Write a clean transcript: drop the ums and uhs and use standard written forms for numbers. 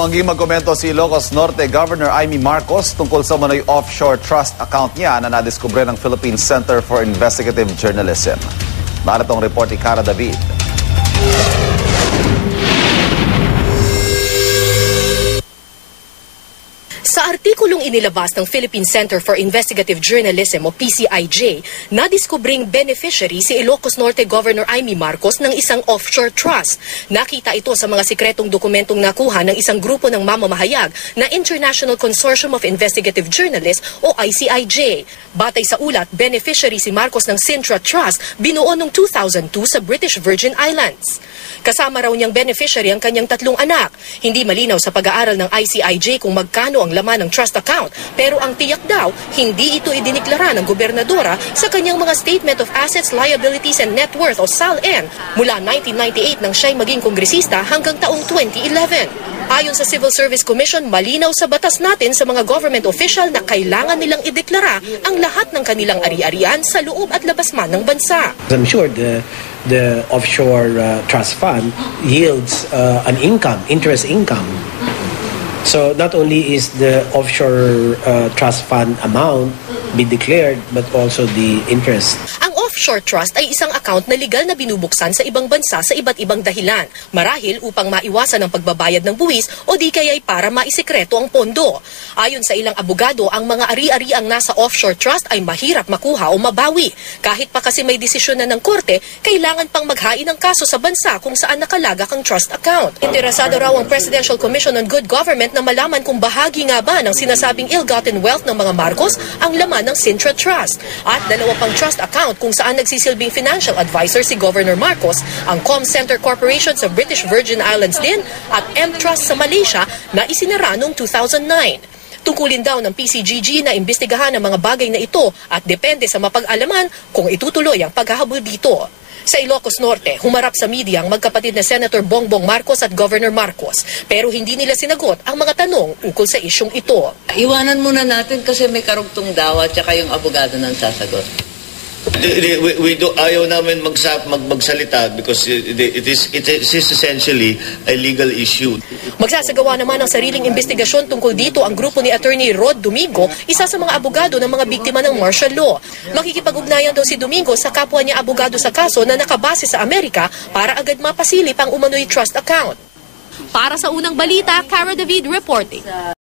Tumanggi magkomento si Ilocos Norte Governor Amy Marcos tungkol sa umano'y offshore trust account niya na nadiskubre ng Philippine Center for Investigative Journalism. Naratong report ni Cara David. Sa artikulong inilabas ng Philippine Center for Investigative Journalism o PCIJ, nadiskubring beneficiary si Ilocos Norte Governor Amy Marcos ng isang offshore trust. Nakita ito sa mga sikretong dokumentong nakuha ng isang grupo ng mamamahayag na International Consortium of Investigative Journalists o ICIJ. Batay sa ulat, beneficiary si Marcos ng Sintra Trust, binuo noong 2002 sa British Virgin Islands. Kasama raw niyang beneficiary ang kanyang 3 anak. Hindi malinaw sa pag-aaral ng ICIJ kung magkano ang laman ng trust account, pero ang tiyak daw, hindi ito idiniklara ng gobernadora sa kanyang mga Statement of Assets, Liabilities and Net Worth o SALN mula 1998 nang siya'y maging kongresista hanggang taong 2011. Ayon sa Civil Service Commission, malinaw sa batas natin sa mga government official na kailangan nilang ideklara ang lahat ng kanilang ari-arian sa loob at labas man ng bansa. I'm sure the offshore trust fund yields an income, interest income. So not only is the offshore trust fund amount be declared, but also the interest. Ang offshore trust ay isang account na legal na binubuksan sa ibang bansa sa iba't ibang dahilan. Marahil upang maiwasan ang pagbabayad ng buwis o di kaya'y para maisikreto ang pondo. Ayon sa ilang abogado, ang mga ari-ariang nasa offshore trust ay mahirap makuha o mabawi. Kahit pa kasi may desisyon na ng korte, kailangan pang maghain ng kaso sa bansa kung saan nakalagak ang trust account. Interesado raw ang Presidential Commission on Good Government na malaman kung bahagi nga ba ng sinasabing ill-gotten wealth ng mga Marcos ang laman ng Sintra Trust. At 2 pang trust account kung saan nagsisilbing financial advisor si Governor Marcos, ang ComCenter Corporation sa British Virgin Islands din at M-Trust sa Malaysia na isinara noong 2009. Tungkulin daw ng PCGG na imbestigahan ang mga bagay na ito at depende sa mapag-alaman kung itutuloy ang paghahabol dito. Sa Ilocos Norte, humarap sa media ang magkapatid na Senator Bongbong Marcos at Governor Marcos, pero hindi nila sinagot ang mga tanong ukol sa isyong ito. Iwanan muna natin kasi may karugtong daw at saka yung abogado nang sasagot. Ayaw namin magsalita because it is essentially a legal issue. Magsasagawa naman ng sariling investigasyon tungkol dito ang grupo ni Attorney Rod Domingo, isa sa mga abogado ng mga biktima ng martial law. Makikipag-ugnayan daw si Domingo sa kapwa niya abogado sa kaso na nakabase sa Amerika para agad mapasilip ang umano'y trust account. Para sa unang balita, Cara David reporting.